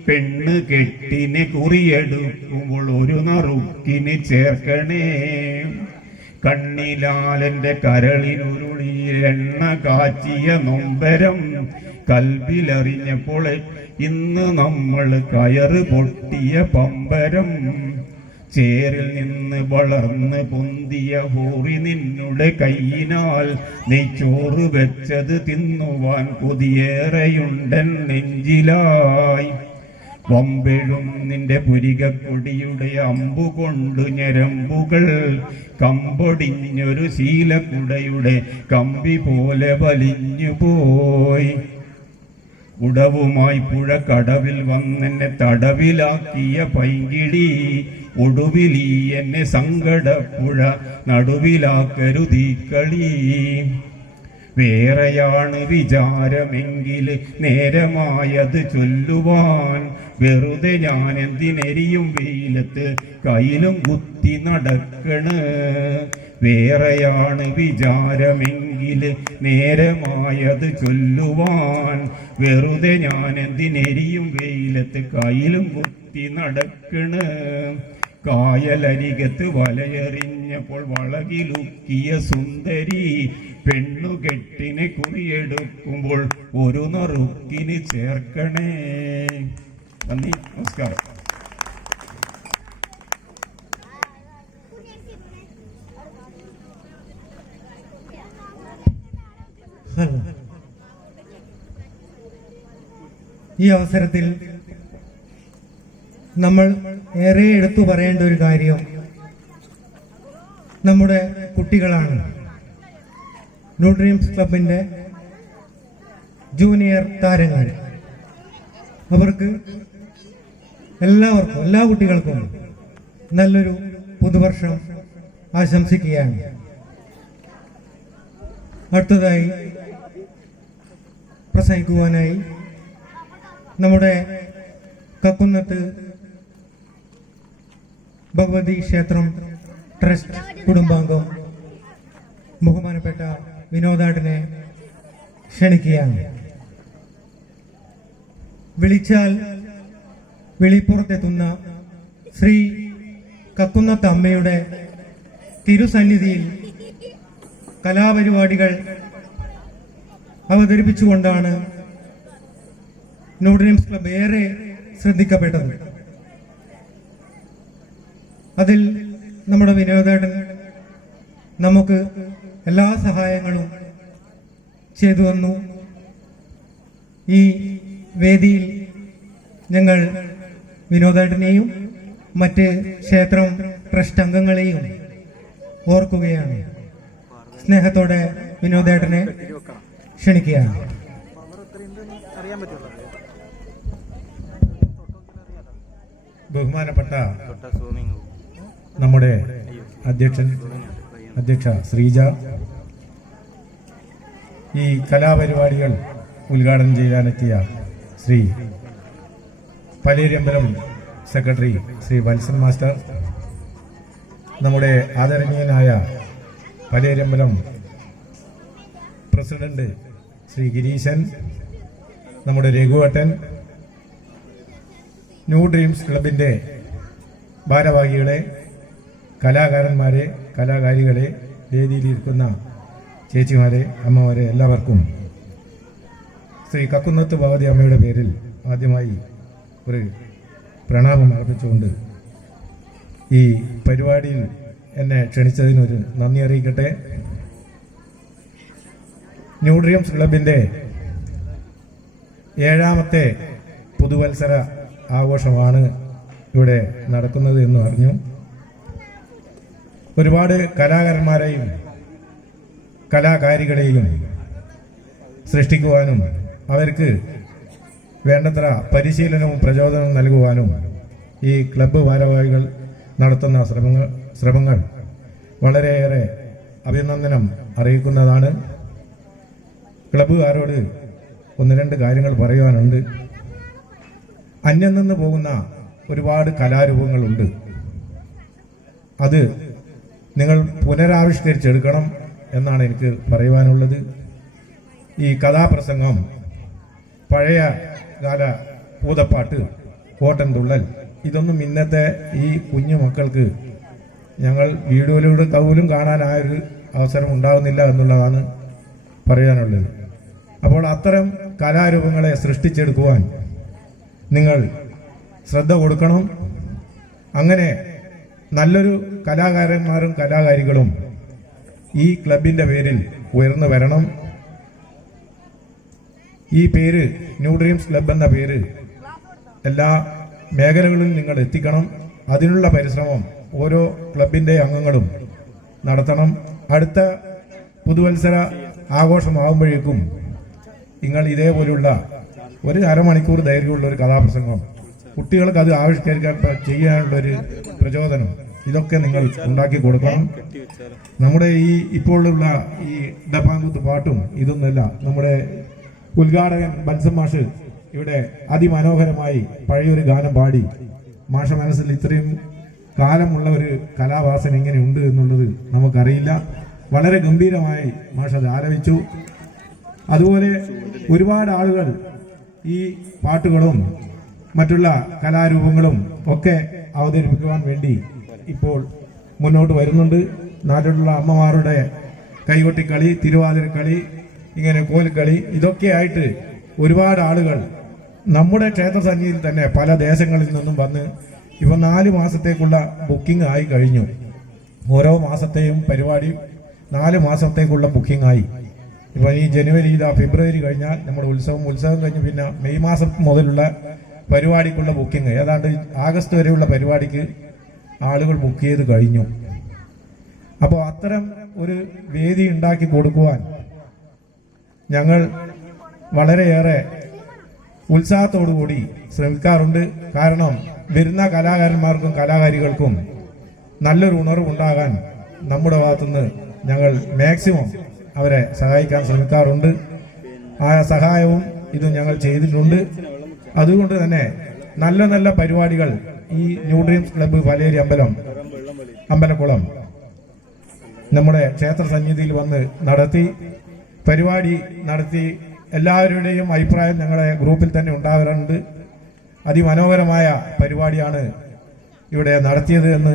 പെണ്ണ് കെട്ടിന് കുറിയെടുക്കുമ്പോൾ ഒരു നറുക്കിന് ചേർക്കണേ. കണ്ണിലാലന്റെ കരളിനുരുളിയിൽ എണ്ണ കാച്ചിയ നൊമ്പരം കൽവിലറിഞ്ഞപ്പോൾ ഇന്ന് നമ്മൾ കയറ് പൊട്ടിയ പമ്പരം. ചേറിൽ നിന്ന് വളർന്ന് പൊന്തിയ ഹൂറി നിന്നുടെ കൈയിനാൽ നെയ്ച്ചോറ് വെച്ചത് തിന്നുവാൻ കൊതിയേറെയുണ്ടൻ നെഞ്ചിലായി. വമ്പെഴും നിന്റെ പുരികക്കൊടിയുടെ അമ്പുകൊണ്ടു ഞരമ്പുകൾ കമ്പൊടിഞ്ഞൊരു ശീലക്കുടയുടെ കമ്പി പോലെ വലിഞ്ഞുപോയി. ഉടവുമായി പുഴ കടവിൽ വന്നെന്നെ തടവിലാക്കിയ പൈങ്കിളി, ഒടുവിലീ എന്നെ സങ്കടപ്പുഴ നടുവിലാക്കരുതീക്കളി. വേറെയാണ് വിചാരമെങ്കിൽ നേരമായത് ചൊല്ലുവാൻ, വെറുതെ ഞാൻ എന്തിനെരിയും വെയിലത്ത് കയ്യിലും കുത്തി നടക്കണ്. വേറെയാണ് വിചാരമെങ്കിൽ നേരമായത് ചൊല്ലുവാൻ, വെറുതെ ഞാൻ എന്തിനെരിയും വെയിലത്ത് കയ്യിലും കുത്തി നടക്കണ്. കായലരികത്ത് വലയെറിഞ്ഞപ്പോൾ വളകിലുക്കിയ സുന്ദരി, പെണ്ണുകെട്ടിനെ കുറിയെടുക്കുമ്പോൾ ഒരു നറുക്കിന് ചേർക്കണേ. നന്ദി, നമസ്കാരം. ഈ അവസരത്തിൽ നമ്മൾ ഏറെ എടുത്തു പറയേണ്ട ഒരു കാര്യം നമ്മുടെ കുട്ടികളാണ്. ന്യൂ ഡ്രീംസ് ക്ലബിന്റെ ജൂനിയർ താരങ്ങൾ. അവർക്ക് എല്ലാവർക്കും, എല്ലാ കുട്ടികൾക്കും നല്ലൊരു പുതുവർഷം ആശംസിക്കുകയാണ്. അടുത്തതായി പ്രസംഗിക്കുവാനായി നമ്മുടെ കക്കുന്നത്ത് ഭഗവതി ക്ഷേത്രം ട്രസ്റ്റ് കുടുംബാംഗം ബഹുമാനപ്പെട്ട വിനോദേട്ടനെ ക്ഷണിക്കുകയാണ്. വിളിച്ചാൽ വെളിപ്പുറത്തെത്തുന്ന ശ്രീ കക്കുന്നത്ത് അമ്മയുടെ തിരുസന്നിധിയിൽ കലാപരിപാടികൾ അവതരിപ്പിച്ചുകൊണ്ടാണ് ന്യൂ ഡ്രീംസ് ക്ലബ് ഏറെ ശ്രദ്ധിക്കപ്പെട്ടത്. അതിൽ നമ്മുടെ വിനോദേട്ടൻ നമുക്ക് എല്ലാ സഹായങ്ങളും ചെയ്തു വന്നു. ഈ വേദിയിൽ ഞങ്ങൾ വിനോദേട്ടനെയും മറ്റ് ക്ഷേത്രം ട്രസ്റ്റ് അംഗങ്ങളെയും ഓർക്കുകയാണ്. സ്നേഹത്തോടെ വിനോദേട്ടനെ ക്ഷണിക്കുകയാണ്. ബഹുമാനപ്പെട്ട നമ്മുടെ അധ്യക്ഷ ശ്രീജ, ഈ കലാപരിപാടികൾ ഉദ്ഘാടനം ചെയ്യാനെത്തിയ ശ്രീ പലേരിയമ്പലം സെക്രട്ടറി ശ്രീ വത്സൻ മാസ്റ്റർ, നമ്മുടെ ആദരണീയനായ പലേരിയമ്പലം പ്രസിഡന്റ് ശ്രീ ഗിരീശൻ, നമ്മുടെ രഘുവട്ടൻ, ന്യൂ ഡ്രീംസ് ക്ലബിന്റെ ഭാരവാഹികളെ, കലാകാരന്മാരെ, കലാകാരികളെ, വേദിയിലിരിക്കുന്ന ചേച്ചിമാരെ, അമ്മമാരെ, എല്ലാവർക്കും ശ്രീ കക്കുന്നത്ത് ഭഗവതി അമ്മയുടെ പേരിൽ ആദ്യമായി ഒരു പ്രണാമം അർപ്പിച്ചുകൊണ്ട് ഈ പരിപാടിയിൽ എന്നെ ക്ഷണിച്ചതിനൊരു നന്ദി അറിയിക്കട്ടെ. ന്യൂ ഡ്രീംസ് ക്ലബിൻ്റെ 7ാമത്തെ പുതുവത്സര ആഘോഷമാണ് ഇവിടെ നടക്കുന്നത് എന്ന് അറിഞ്ഞു. ഒരുപാട് കലാകാരന്മാരെയും കലാകാരികളെയും സൃഷ്ടിക്കുവാനും അവർക്ക് വേണ്ടത്ര പരിശീലനവും പ്രചോദനവും നൽകുവാനും ഈ ക്ലബ്ബ് ഭാരവാഹികൾ നടത്തുന്ന ശ്രമങ്ങൾ വളരെയേറെ അഭിനന്ദനം അറിയിക്കുന്നതാണ്. ക്ലബ്ബുകാരോട് 1-2 കാര്യങ്ങൾ പറയുവാനുണ്ട്. അന്യം നിന്ന് പോകുന്ന ഒരുപാട് കലാരൂപങ്ങളുണ്ട്. അത് നിങ്ങൾ പുനരാവിഷ്കരിച്ചെടുക്കണം എന്നാണ് എനിക്ക് പറയുവാനുള്ളത്. ഈ കഥാപ്രസംഗം, പഴയ കാല പൂതപ്പാട്ട്, ഓട്ടൻതുള്ളൽ, ഇതൊന്നും ഇന്നത്തെ ഈ കുഞ്ഞു മക്കൾക്ക് ഞങ്ങൾ വീഡിയോയിലൂടെ കൗലും കാണാനായൊരു അവസരം ഉണ്ടാകുന്നില്ല എന്നുള്ളതാണ് പറയാനുള്ളത്. അപ്പോൾ അത്തരം കലാരൂപങ്ങളെ സൃഷ്ടിച്ചെടുക്കുവാൻ നിങ്ങൾ ശ്രദ്ധ കൊടുക്കണം. അങ്ങനെ നല്ലൊരു കലാകാരന്മാരും കലാകാരികളും ഈ ക്ലബിൻ്റെ പേരിൽ ഉയർന്നു വരണം. ഈ പേര്, ന്യൂ ഡ്രീംസ് ക്ലബ് എന്ന പേര് എല്ലാ മേഖലകളിലും നിങ്ങൾ എത്തിക്കണം. അതിനുള്ള പരിശ്രമം ഓരോ ക്ലബിൻ്റെ അംഗങ്ങളും നടത്തണം. അടുത്ത പുതുവത്സര ആഘോഷമാകുമ്പോഴേക്കും നിങ്ങൾ ഇതേപോലുള്ള ഒരു അരമണിക്കൂർ ദൈർഘ്യമുള്ള ഒരു കഥാപ്രസംഗം, കുട്ടികൾക്ക് അത് ആവിഷ്കരിക്കാൻ ചെയ്യാനുള്ളൊരു പ്രചോദനം, ഇതൊക്കെ നിങ്ങൾ ഉണ്ടാക്കി കൊടുക്കണം. നമ്മുടെ ഈ ഇപ്പോഴുള്ള ഈ ഡപ്പാങ്കുത്ത് പാട്ടും ഇതൊന്നുമല്ല. നമ്മുടെ ഉദ്ഘാടകൻ ബൻസം മാഷ് ഇവിടെ അതിമനോഹരമായി പഴയൊരു ഗാനം പാടി. മാഷ മനസ്സിൽ ഇത്രയും കാലമുള്ള ഒരു കലാവാസന എങ്ങനെയുണ്ട് എന്നുള്ളത് നമുക്കറിയില്ല. വളരെ ഗംഭീരമായി മാഷ് അത് ആലപിച്ചു. അതുപോലെ ഒരുപാട് ആളുകൾ ഈ പാട്ടുകളും മറ്റുള്ള കലാരൂപങ്ങളും ഒക്കെ അവതരിപ്പിക്കുവാൻ വേണ്ടി ഇപ്പോൾ മുന്നോട്ട് വരുന്നുണ്ട്. നാട്ടിലുള്ള അമ്മമാരുടെ കൈകൊട്ടിക്കളി, തിരുവാതിരക്കളി, ഇങ്ങനെ കോൽക്കളി, ഇതൊക്കെയായിട്ട് ഒരുപാട് ആളുകൾ നമ്മുടെ ക്ഷേത്ര സന്നിധിയിൽ തന്നെ പല ദേശങ്ങളിൽ നിന്നും വന്ന് ഇവ 4 മാസത്തേക്കുള്ള ബുക്കിംഗ് ആയി കഴിഞ്ഞു. ഓരോ മാസത്തെയും പരിപാടി 4 മാസത്തേക്കുള്ള ബുക്കിംഗ് ആയി. ഇപ്പം ഈ ജനുവരി, ഫെബ്രുവരി കഴിഞ്ഞാൽ നമ്മുടെ ഉത്സവം കഴിഞ്ഞ് പിന്നെ മെയ് മാസം മുതലുള്ള പരിപാടിക്കുള്ള ബുക്കിംഗ്, ഏതാണ്ട് ആഗസ്റ്റ് വരെയുള്ള പരിപാടിക്ക് ആളുകൾ ബുക്ക് ചെയ്ത് കഴിഞ്ഞു. അപ്പോൾ അത്തരം ഒരു വേദി ഉണ്ടാക്കി കൊടുക്കുവാൻ ഞങ്ങൾ വളരെയേറെ ഉത്സാഹത്തോടുകൂടി ശ്രമിക്കാറുണ്ട്. കാരണം വരുന്ന കലാകാരന്മാർക്കും കലാകാരികൾക്കും നല്ലൊരു ഉണർവുണ്ടാകാൻ നമ്മുടെ ഭാഗത്തുനിന്ന് ഞങ്ങൾ മാക്സിമം അവരെ സഹായിക്കാൻ ശ്രമിക്കാറുണ്ട്. ആ സഹായവും ഇത് ഞങ്ങൾ ചെയ്തിട്ടുണ്ട്. അതുകൊണ്ട് തന്നെ നല്ല നല്ല പരിപാടികൾ ഈ ന്യൂ ഡ്രീംസ് ക്ലബ്ബ് പലേരി അമ്പലക്കുളം നമ്മുടെ ക്ഷേത്ര സന്നിധിയിൽ വന്ന് പരിപാടി നടത്തി എല്ലാവരുടെയും അഭിപ്രായം ഞങ്ങളുടെ ഗ്രൂപ്പിൽ തന്നെ ഉണ്ടാകാറുണ്ട്. അതിമനോഹരമായ പരിപാടിയാണ് ഇവിടെ നടത്തിയത് എന്ന്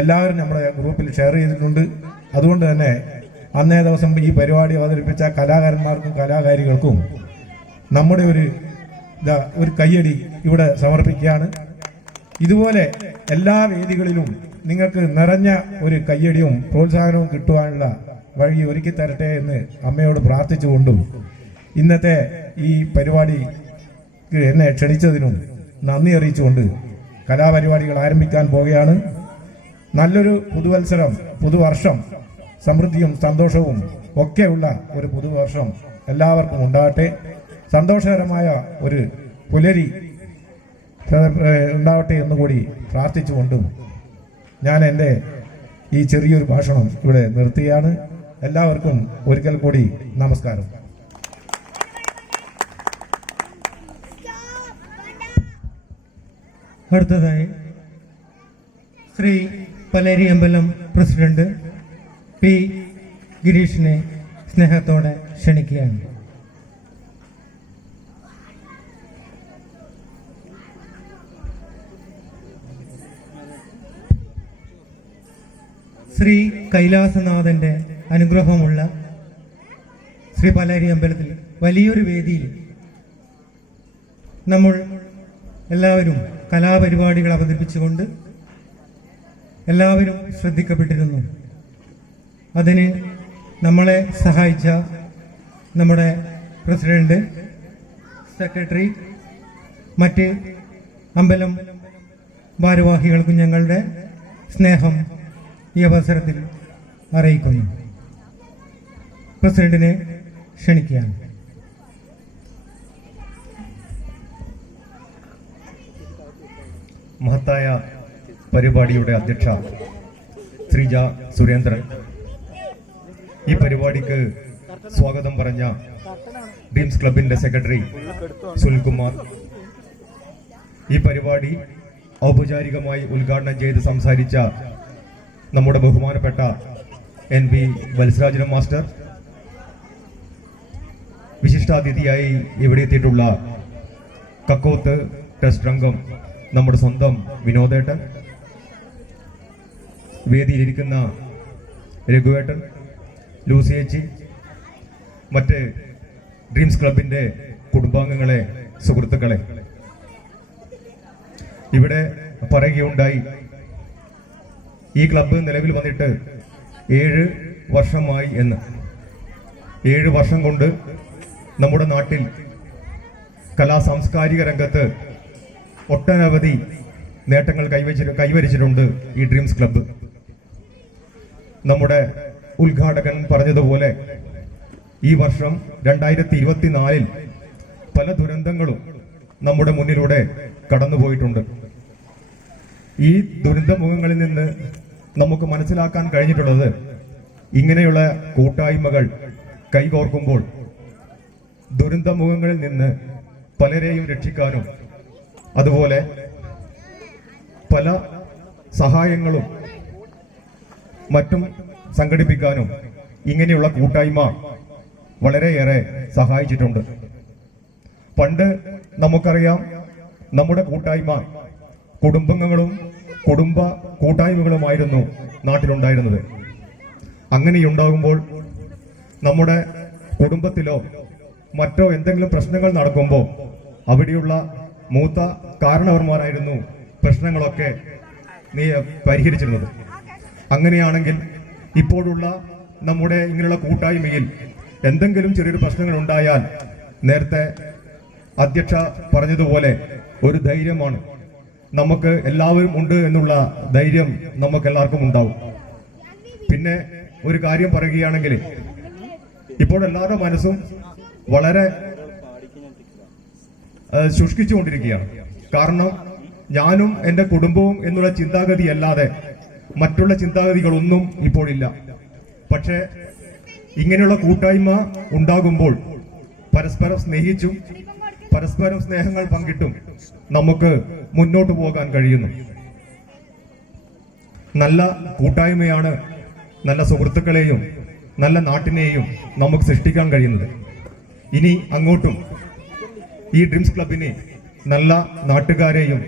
എല്ലാവരും നമ്മുടെ ഗ്രൂപ്പിൽ ഷെയർ ചെയ്തിട്ടുണ്ട്. അതുകൊണ്ട് തന്നെ അന്നേ ദിവസം ഈ പരിപാടി അവതരിപ്പിച്ച കലാകാരന്മാർക്കും കലാകാരികൾക്കും നമ്മുടെ ഒരു കയ്യടി ഇവിടെ സമർപ്പിക്കുകയാണ്. ഇതുപോലെ എല്ലാ വേദികളിലും നിങ്ങൾക്ക് നിറഞ്ഞ ഒരു കയ്യടിയും പ്രോത്സാഹനവും കിട്ടുവാനുള്ള വഴി ഒരുക്കി തരട്ടെ എന്ന് അമ്മയോട് പ്രാർത്ഥിച്ചുകൊണ്ടും ഇന്നത്തെ ഈ പരിപാടിക്ക് എന്നെ ക്ഷണിച്ചതിനും നന്ദി അറിയിച്ചുകൊണ്ട് കലാപരിപാടികൾ ആരംഭിക്കാൻ പോവുകയാണ്. നല്ലൊരു പുതുവർഷം സമൃദ്ധിയും സന്തോഷവും ഒക്കെയുള്ള ഒരു പുതുവർഷം എല്ലാവർക്കും ഉണ്ടാകട്ടെ. സന്തോഷകരമായ ഒരു പുലരി ഉണ്ടാവട്ടെ എന്നുകൂടി പ്രാർത്ഥിച്ചുകൊണ്ടും ഞാൻ എൻ്റെ ഈ ചെറിയൊരു ഭാഷണം ഇവിടെ നിർത്തുകയാണ്. എല്ലാവർക്കും ഒരിക്കൽ കൂടി നമസ്കാരം. അടുത്തതായി ശ്രീ പലേരി അമ്പലം പ്രസിഡന്റ് പി ഗിരീഷിനെ സ്നേഹത്തോടെ ക്ഷണിക്കുകയാണ്. ശ്രീ കൈലാസനാഥന്റെ അനുഗ്രഹമുള്ള ശ്രീ പലേരി അമ്പലത്തിൽ വലിയൊരു വേദിയിൽ നമ്മൾ എല്ലാവരും കലാപരിപാടികൾ അവതരിപ്പിച്ചുകൊണ്ട് എല്ലാവരും ശ്രദ്ധിക്കപ്പെട്ടിരുന്നു. അതിന് നമ്മളെ സഹായിച്ച നമ്മുടെ പ്രസിഡന്റ്, സെക്രട്ടറി, മറ്റ് അമ്പലം ഭാരവാഹികൾക്കും ഞങ്ങളുടെ സ്നേഹം ഈ അവസരത്തിൽ അറിയിക്കുന്നു. പ്രസിഡന്റിനെ ക്ഷണിക്കുകയാണ്. മഹത്തായ പരിപാടിയുടെ അധ്യക്ഷ ശ്രീജ സുരേന്ദ്രൻ, ഈ പരിപാടിക്ക് സ്വാഗതം പറഞ്ഞ ഡ്രീംസ് ക്ലബിന്റെ സെക്രട്ടറി സുനിൽകുമാർ, ഈ പരിപാടി ഔപചാരികമായി ഉദ്ഘാടനം ചെയ്ത് സംസാരിച്ച നമ്മുടെ ബഹുമാനപ്പെട്ട NB വത്സരാജൻ മാസ്റ്റർ, വിശിഷ്ടാതിഥിയായി ഇവിടെ എത്തിയിട്ടുള്ള കക്കോത്ത് ടെസ്റ്റ് അംഗം നമ്മുടെ സ്വന്തം വിനോദേട്ടൻ, വേദിയിലിരിക്കുന്ന രഘുവേട്ടൻ, ലൂസിയേച്ചി, മറ്റ് ഡ്രീംസ് ക്ലബിന്റെ കുടുംബാംഗങ്ങളെ, സുഹൃത്തുക്കളെ, ഇവിടെ പറയുകയുണ്ടായി ഈ ക്ലബ്ബ് നിലവിൽ വന്നിട്ട് 7 വർഷമായി എന്ന്. 7 വർഷം കൊണ്ട് നമ്മുടെ നാട്ടിൽ കലാ സാംസ്കാരിക രംഗത്ത് ഒട്ടനവധി നേട്ടങ്ങൾ കൈവരിച്ചിട്ടുണ്ട് ഈ ഡ്രീംസ് ക്ലബ്ബ്. നമ്മുടെ ഉദ്ഘാടകൻ പറഞ്ഞതുപോലെ ഈ വർഷം 2024 പല ദുരന്തങ്ങളും നമ്മുടെ മുന്നിലൂടെ കടന്നുപോയിട്ടുണ്ട്. ഈ ദുരന്തമുഖങ്ങളിൽ നിന്ന് നമുക്ക് മനസ്സിലാക്കാൻ കഴിഞ്ഞിട്ടുള്ളത്, ഇങ്ങനെയുള്ള കൂട്ടായ്മകൾ കൈകോർക്കുമ്പോൾ ദുരന്തമുഖങ്ങളിൽ നിന്ന് പലരെയും രക്ഷിക്കാനും അതുപോലെ പല സഹായങ്ങളും മറ്റും സംഘടിപ്പിക്കാനും ഇങ്ങനെയുള്ള കൂട്ടായ്മ വളരെയേറെ സഹായിച്ചിട്ടുണ്ട്. പണ്ട് നമുക്കറിയാം, നമ്മുടെ കൂട്ടായ്മ കുടുംബങ്ങളും കുടുംബ കൂട്ടായ്മകളുമായിരുന്നു നാട്ടിലുണ്ടായിരുന്നത്. അങ്ങനെയുണ്ടാകുമ്പോൾ നമ്മുടെ കുടുംബത്തിലോ മറ്റോ എന്തെങ്കിലും പ്രശ്നങ്ങൾ നടക്കുമ്പോൾ അവിടെയുള്ള മൂത്ത കാരണവർമാരായിരുന്നു പ്രശ്നങ്ങളൊക്കെ പരിഹരിച്ചിരുന്നത്. അങ്ങനെയാണെങ്കിൽ ഇപ്പോഴുള്ള നമ്മുടെ ഇങ്ങനെയുള്ള കൂട്ടായ്മയിൽ എന്തെങ്കിലും ചെറിയൊരു പ്രശ്നങ്ങൾ ഉണ്ടായാൽ നേരത്തെ അധ്യക്ഷ പറഞ്ഞതുപോലെ ഒരു ധൈര്യമാണ്, നമുക്ക് എല്ലാവരും ഉണ്ട് എന്നുള്ള ധൈര്യം നമുക്ക് എല്ലാവർക്കും ഉണ്ടാവും. പിന്നെ ഒരു കാര്യം പറയുകയാണെങ്കിൽ, ഇപ്പോൾ എല്ലാവരുടെ മനസ്സും വളരെ ശുഷ്കിച്ചുകൊണ്ടിരിക്കുകയാണ്. കാരണം ഞാനും എൻ്റെ കുടുംബവും എന്നുള്ള ചിന്താഗതി അല്ലാതെ മറ്റുള്ള ചിന്താഗതികളൊന്നും ഇപ്പോഴില്ല. പക്ഷേ ഇങ്ങനെയുള്ള കൂട്ടായ്മ ഉണ്ടാകുമ്പോൾ പരസ്പരം സ്നേഹിച്ചും പരസ്പരം സ്നേഹങ്ങൾ പങ്കിട്ടും നമുക്ക് മുന്നോട്ട് പോകാൻ കഴിയുന്നു. നല്ല കൂട്ടായ്മയാണ് നല്ല സുഹൃത്തുക്കളെയും നല്ല നാട്ടിനെയും നമുക്ക് സൃഷ്ടിക്കാൻ കഴിയുന്നത്. ഇനി അങ്ങോട്ടും ഈ ഡ്രീംസ് ക്ലബിന് നല്ല നാട്ടുകാരെയും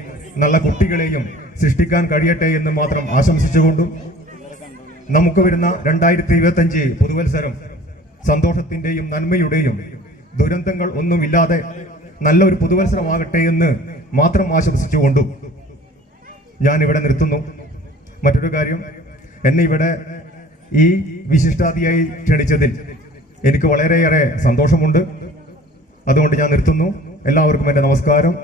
നല്ല കുട്ടികളെയും സൃഷ്ടിക്കാൻ കഴിയട്ടെ എന്ന് മാത്രം ആശംസിച്ചുകൊണ്ടും നമുക്ക് വരുന്ന 2025 പുതുവത്സരം സന്തോഷത്തിന്റെയും നന്മയുടെയും ദുരന്തങ്ങൾ ഒന്നുമില്ലാതെ നല്ലൊരു പുതുവത്സരമാകട്ടെ എന്ന് മാത്രം ആശംസിച്ചുകൊണ്ടും ഞാൻ ഇവിടെ നിർത്തുന്നു. മറ്റൊരു കാര്യം, എന്നെ ഇവിടെ ഈ വിശിഷ്ടാതിയായി ക്ഷണിച്ചതിൽ എനിക്ക് വളരെയേറെ സന്തോഷമുണ്ട്. അതുകൊണ്ട് ഞാൻ നിർത്തുന്നു. എല്ലാവർക്കും എൻ്റെ നമസ്കാരം.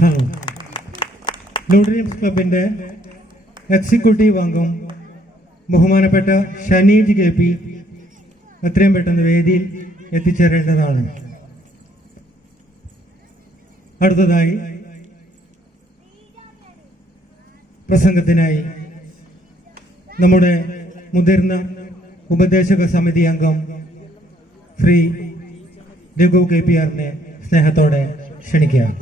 ഹലോ. ഡ്രീംസ് ക്ലബിന്റെ എക്സിക്യൂട്ടീവ് അംഗം ബഹുമാനപ്പെട്ട ഷനീജ് KP എത്രയും പെട്ടെന്ന് വേദിയിൽ എത്തിച്ചേരേണ്ടതാണ്. അടുത്തതായി പ്രസംഗത്തിനായി നമ്മുടെ മുതിർന്ന ഉപദേശക സമിതി അംഗം ശ്രീ രഘു KPR-നെ സ്നേഹത്തോടെ ക്ഷണിക്കുകയാണ്.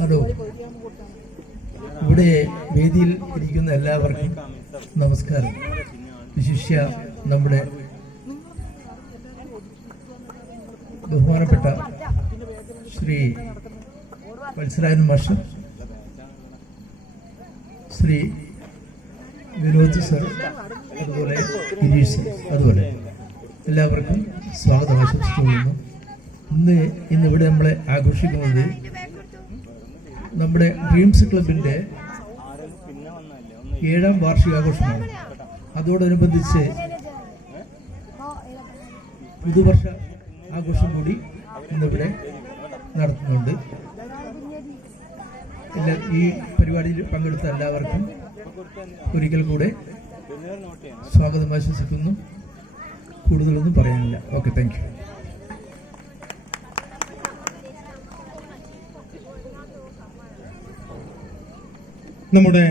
ഹലോ. ഇവിടെ വേദിയിൽ ഇരിക്കുന്ന എല്ലാവർക്കും നമസ്കാരം. വിശിഷ്യ നമ്മുടെ ബഹുമാനപ്പെട്ട ശ്രീ വത്സരാജൻ മാസ്റ്റർ, ശ്രീ വിനോദ് സർ, അതുപോലെ ഗിരീഷ് സർ, അതുപോലെ എല്ലാവർക്കും സ്വാഗതം ആശംസിച്ചുകൊള്ളുന്നു. ഇന്നിവിടെ നമ്മളെ ആഘോഷിക്കുന്നത് നമ്മുടെ ഡ്രീംസ് ക്ലബിൻ്റെ 7ാം വാർഷികാഘോഷമാണ്. അതോടനുബന്ധിച്ച് പുതുവർഷ ആഘോഷം കൂടി ഇന്നിവിടെ നടത്തുന്നുണ്ട്. ഈ പരിപാടിയിൽ പങ്കെടുത്ത എല്ലാവർക്കും ഒരിക്കൽ കൂടെ സ്വാഗതം ആശംസിക്കുന്നു. കൂടുതലൊന്നും പറയാനില്ല. Okay, thank you. നമ്മുടെ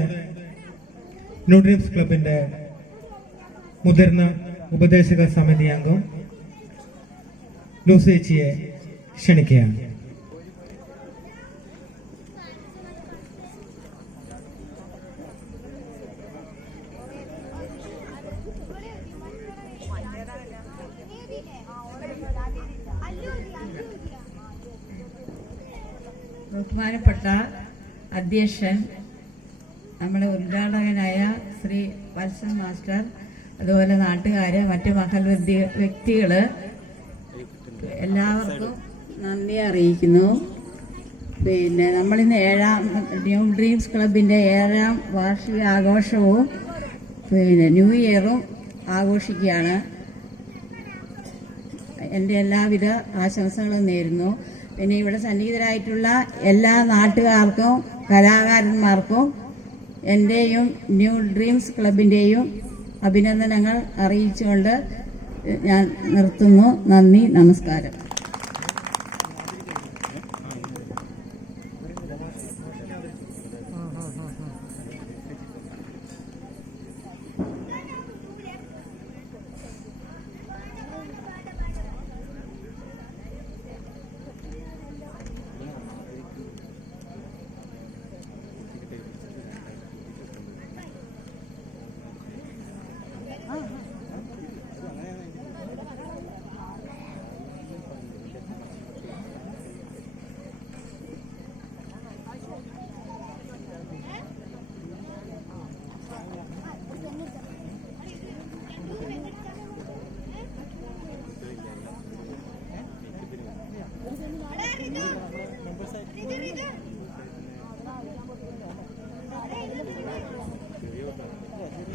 ന്യൂ ഡ്രീംസ് ക്ലബിന്റെ മുതിർന്ന ഉപദേശക സമിതി അംഗം ലൂസേച്ചിയെ ക്ഷണിക്കുകയാണ്. ബഹുമാനപ്പെട്ട അധ്യക്ഷൻ, നമ്മുടെ ഉദ്ഘാടകനായ ശ്രീ വത്സൻ മാസ്റ്റർ, അതുപോലെ നാട്ടുകാര്, മറ്റു മഹൽ വ്യക്തികൾ, എല്ലാവർക്കും നന്ദി അറിയിക്കുന്നു. പിന്നെ നമ്മളിന്ന് ന്യൂ ഡ്രീംസ് ക്ലബിൻ്റെ 7ാം വാർഷികാഘോഷവും ന്യൂ ഇയറും ആഘോഷിക്കുകയാണ്. എൻ്റെ എല്ലാവിധ ആശംസകളും നേരുന്നു. പിന്നെ ഇവിടെ സന്നിഹിതരായിട്ടുള്ള എല്ലാ നാട്ടുകാർക്കും കലാകാരന്മാർക്കും എൻ്റെയും ന്യൂ ഡ്രീംസ് ക്ലബിൻ്റെയും അഭിനന്ദനങ്ങൾ അറിയിച്ചുകൊണ്ട് ഞാൻ നിർത്തുന്നു. നന്ദി, നമസ്കാരം.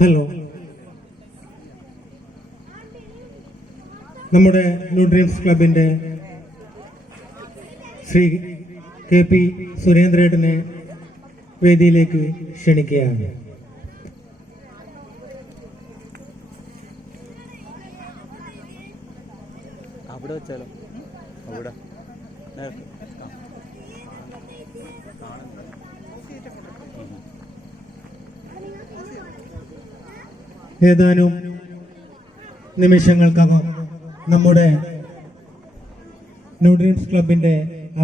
ഹലോ, നമ്മുടെ ന്യൂ ഡ്രീംസ് ക്ലബിന്റെ ശ്രീ KP സുരേന്ദ്രേട്ടനെ വേദിയിലേക്ക് ക്ഷണിക്കുകയാണ്. അവിടെ വെച്ചാലോ? അവിടെ ഏതാനും നിമിഷങ്ങൾക്കകം നമ്മുടെ ന്യൂ ഡ്രീംസ് ക്ലബിന്റെ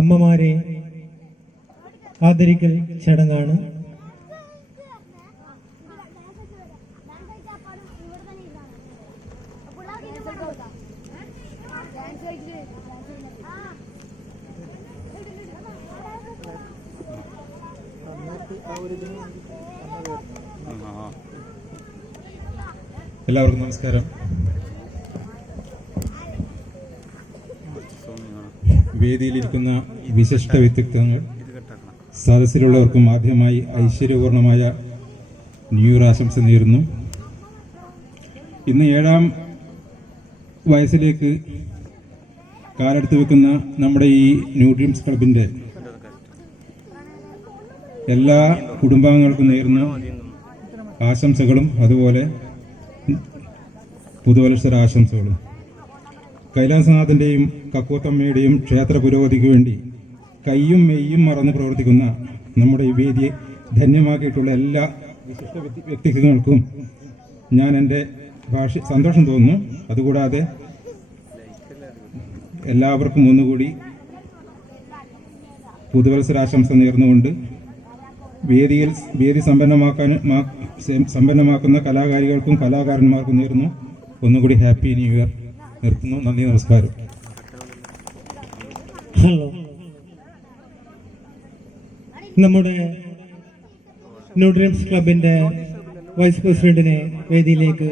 അമ്മമാരെ ആദരിക്കൽ ചടങ്ങാണ്. എല്ലാവർക്കും നമസ്കാരം. വേദിയിലിരിക്കുന്ന വിശിഷ്ട വ്യക്തിത്വങ്ങൾ, സദസ്സിലുള്ളവർക്കും ആദ്യമായി ഐശ്വര്യപൂർണമായ ന്യൂ ഇയർ ആശംസ നേരുന്നു. ഇന്ന് 7ാം വയസ്സിലേക്ക് കാലെടുത്ത് വെക്കുന്ന നമ്മുടെ ഈ ന്യൂ ഡ്രീംസ് ക്ലബിൻ്റെ എല്ലാ കുടുംബാംഗങ്ങൾക്കും നേരുന്ന ആശംസകളും അതുപോലെ പുതുവത്സര ആശംസകളും. കൈലാസനാഥന്റെയും കക്കോത്തമ്മയുടെയും ക്ഷേത്ര പുരോഗതിക്ക് വേണ്ടി കയ്യും മെയ്യും മറന്ന് പ്രവർത്തിക്കുന്ന നമ്മുടെ ഈ വേദിയെ ധന്യമാക്കിയിട്ടുള്ള എല്ലാ വിശിഷ്ട വ്യക്തിത്വങ്ങൾക്കും ഞാൻ എൻ്റെ സന്തോഷം തോന്നുന്നു. അതുകൂടാതെ എല്ലാവർക്കും ഒന്നുകൂടി പുതുവത്സരാശംസ നേർന്നുകൊണ്ട് വേദി സമ്പന്നമാക്കുന്ന കലാകാരികൾക്കും കലാകാരന്മാർക്കും നേരുന്നു ഒന്നുകൂടി ഹാപ്പി ന്യൂ ഇയർ. നിർത്തുന്നു. നന്ദി, നമസ്കാരം. ഹലോ, നമ്മുടെ ന്യൂ ഡ്രീംസ് ക്ലബിന്റെ വൈസ് പ്രസിഡന്റിനെ വേദിയിലേക്ക്